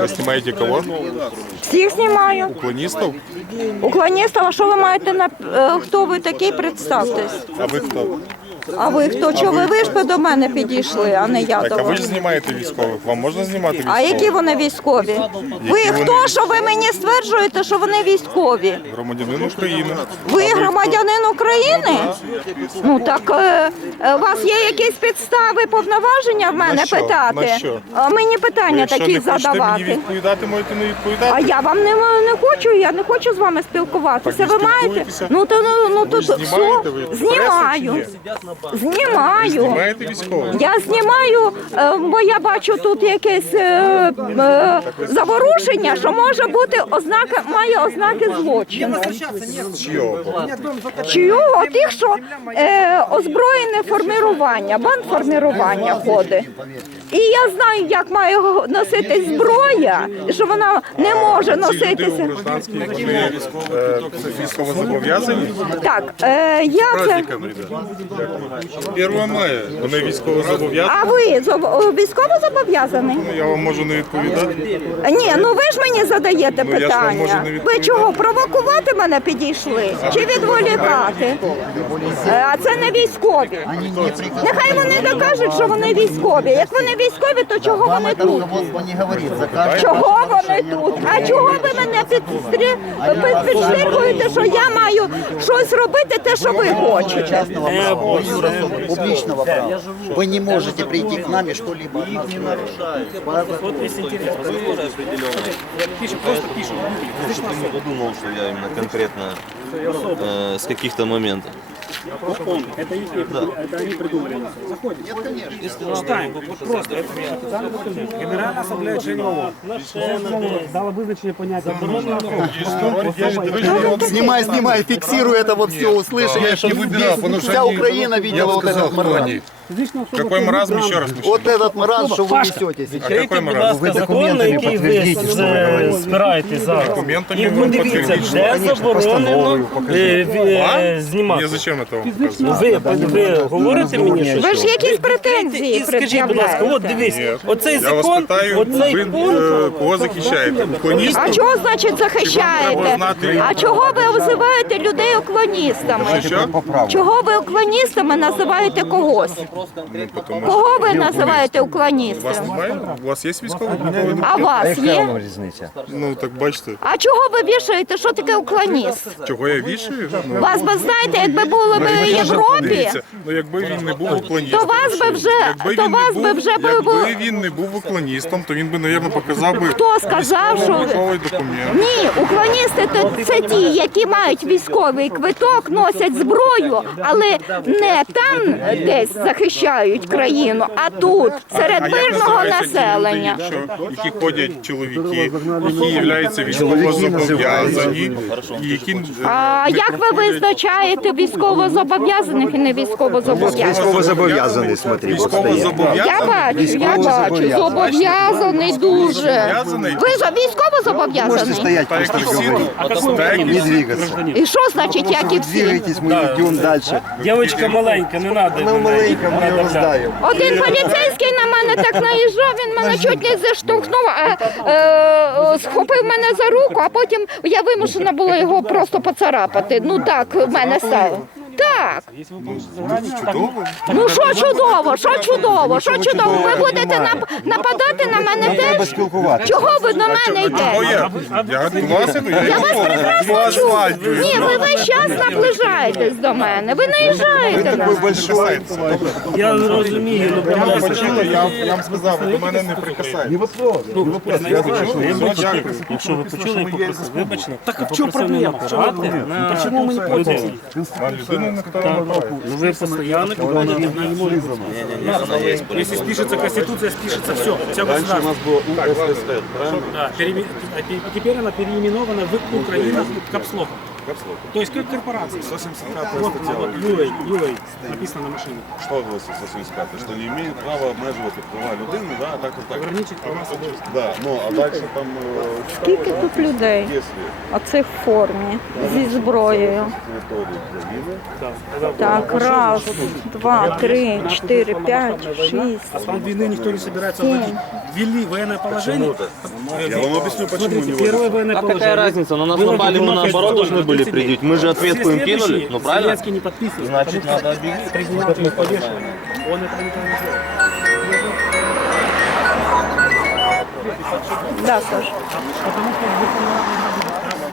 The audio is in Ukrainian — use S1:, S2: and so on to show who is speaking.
S1: Вы снимаете кого?
S2: Всіх знімаю.
S1: Уклонистов?
S2: Уклоністів, а що ви маєте на е, хто ви такий? Представтесь.
S1: А ви хто?
S2: А ви хто? Чого ви, ви ж би до мене підійшли, а не я
S1: Так,
S2: до
S1: а ви ж
S2: вас?
S1: знімаєте військових. Вам можна знімати військових?
S2: А які вони військові? Ви
S1: Які
S2: хто,
S1: вони?
S2: що ви мені стверджуєте, що вони військові?
S1: Громадянин України.
S2: Ви громадянин України? Ну так е, е, у вас є якісь підстави повноваження в мене
S1: що?
S2: питати?
S1: На що?
S2: А мені питання
S1: Якщо
S2: такі
S1: не хочете
S2: задавати.
S1: мені відповідати, можете не відповідати.
S2: А я вам не, не хочу, я не хочу з вами спілкуватися.
S1: Так
S2: ви маєте? Ну то ну, ну то
S1: Ви ж знімаєте,
S2: все.
S1: ви преса
S2: знімаю.
S1: чи
S2: Знімаю.
S1: Знімаєте військових?
S2: Я знімаю, е, бо я бачу тут якесь е, е, заворушення, що може бути ознака, має ознаки злочину.
S1: Чого?
S2: Чого? Тих, що е, озброєне формирування, банформирування ходить. І я знаю, як має носити зброя, що вона не може носитися.
S1: е, військово зобов'язані.
S2: Так, е, я це.
S1: Первого мая. Вони військово зобов'язані.
S2: А ви зоб- військово зобов'язаний?
S1: Ну, Я вам можу не відповідати.
S2: Ні, ну ви ж мені задаєте
S1: Ну, я ж вам можу
S2: питання.
S1: не
S2: Ви
S1: відповідати.
S2: чого провокувати мене підійшли? Чи відволікати? Е, А це не військові. Нехай вони докажуть, що вони військові. Як вони військові, то чого
S3: Вам
S2: вони
S3: это
S2: тут?
S3: руководство не говорит. За каждым
S2: Чого вони тут? А чого ви мене підстрі... під- підштирхуєте, що я маю щось робити, те, що ви хочете?
S3: частного права, вы юрособа публичного права. Вы не можете прийти к нам и что-либо от нас требовать.
S4: Вот весь интерес. Разговоры определенные. Пишем, просто пишем.
S5: Чтобы ты не подумал, что я именно конкретно э, с каких-то моментов.
S4: Он, это их, это они придумали. Заходим. Читаем. Вот просто. Это специальный документ. Генеральная ассамблея членов ООН. Дала визначення поняття
S3: Снимай, снимай, фиксируй это вот все услышание, чтобы весь- вся Украина видела вот этот маразм.
S1: Какой маразм, еще раз?
S3: Вот этот маразм, что вы несете
S1: А какой маразм?
S6: Ви закон, на який ви е, спираєтесь зараз.
S1: Документами
S6: І
S1: ви
S6: подивіться,
S1: підтвердіть.
S6: де заборонено е, в-
S1: А?
S6: е, знімати.
S1: Ні, зачем це вам
S6: Ну,
S1: показувати?
S6: ви, ви говорите мені, що
S2: Ви ж якісь
S6: і
S2: претензії
S6: скажіть, будь ласка, от
S2: пред'являєте.
S6: дивись,
S1: Ні.
S6: оцей
S1: Я вас
S6: закон,
S1: питаю,
S6: оцей
S1: ви
S6: пункт,
S1: е, кого захищаєте? Уклоністів?
S2: А чого значить захищаєте?
S1: Треба знати-
S2: А чого ви обзиваєте людей уклоністами?
S1: Що?
S2: Чого ви уклоністами називаєте когось?
S1: Ну, тому
S2: Кого ви називаєте
S1: У вас
S2: уклоністами?
S1: немає? У вас є військовий обліковий
S2: А вас є?
S1: Ну, так бачите.
S2: А чого ви вішаєте? Що таке уклоніст?
S1: Чого я вішаю? Ну,
S2: Вас би знаєте, якби були б в Європі,
S1: Дивіться, ну якби він не був уклоністом.
S2: То вас би вже-
S1: якби
S2: то
S1: він не
S2: вас би
S1: був-
S2: вже би
S1: якби він не був уклоністом, то він би, мабуть, показав би
S2: Хто сказав, що ви-
S1: військовий документ.
S2: Ні, уклоністи то це ті, які мають військовий квиток, носять зброю, але не там десь захищають країну, а тут, серед мирного населення.
S1: які ходять чоловіки, які являються військовозобов'язані, які
S2: А як ви визначаєте військовозобов'язаних і не військовозобов'язаних?
S7: Військовозобов'язаний, смотри.
S2: Я бачу, я бачу, зобов'язаний дуже. Ви
S7: Можете
S2: військовозобов'язаний?
S7: стоять, просто говорить.
S1: і
S7: Не двигаться.
S2: І що значить, як і всі?
S7: Двигайтесь, мы идем дальше.
S6: дівчинка маленька, не треба.
S7: Она маленькая, мы його раздаем.
S2: Один поліцейський на мене так наїжджав, він мене чуть не заштовхнув, а е, схопив мене за руку, а потім я вимушена була його просто поцарапати. Ну так в мене стало. Так.
S1: Чудово.
S2: Ну що чудово, що чудово, що чудово. Ви будете нап- нападати на мене теж? Чого ви до мене йдете?
S1: я? Вас
S2: прекрасно чую. Ні, ви весь час наближаєтесь до мене. Ви наїжджаєте на мене.
S1: Большой.
S6: Я розумію, ну,
S1: Я вам сказав, ви до мене не прикасайтесь.
S6: Якщо ви почули, попросив вибачте. Так в чому проблема? Чому ми не
S1: набирає.
S6: Ну ви постійно говорите, вона не може бути.
S4: Если спишется Конституция, спишется все. Вся
S5: Раньше у нас было УССР, правильно?
S4: Да, переиме- а те- теперь она переименована в Украина капслоком
S8: капслок.
S4: То есть как корпорация.
S8: 175
S4: Вот,
S8: стаття.
S4: вот, Юлей, Юлей, написано на машине.
S8: Що гласить 175? Що не мають права обмежувати права людини, да, а так і так.
S4: Ограничить права свободы.
S8: Да, ну, а далі там е,
S2: Скільки тут людей?
S8: Якщо
S2: Оце в формі зі зброєю.
S8: території країни,
S2: Так, раз, два, три, чотири, п'ять, шість.
S4: А план войны никто не собирается
S2: Семь.
S4: вводить. Ввели военное положение.
S8: Я вам объясню, почему
S4: Смотрите,
S8: не
S4: первое
S8: вводят.
S4: военное
S5: А
S4: положение.
S5: какая разница? На нас
S4: было
S5: напали, мы
S4: введено
S5: наоборот
S4: конституционно
S5: должны были
S4: 30
S5: предъявить. Мы же ответку им кинули, ну правильно?
S4: Зеленский не подписывает.
S5: Значит,
S4: потому
S5: надо объявить.
S4: Президент его повешен. Он этого никогда не сделал.
S2: Да, Саш.
S4: Потому что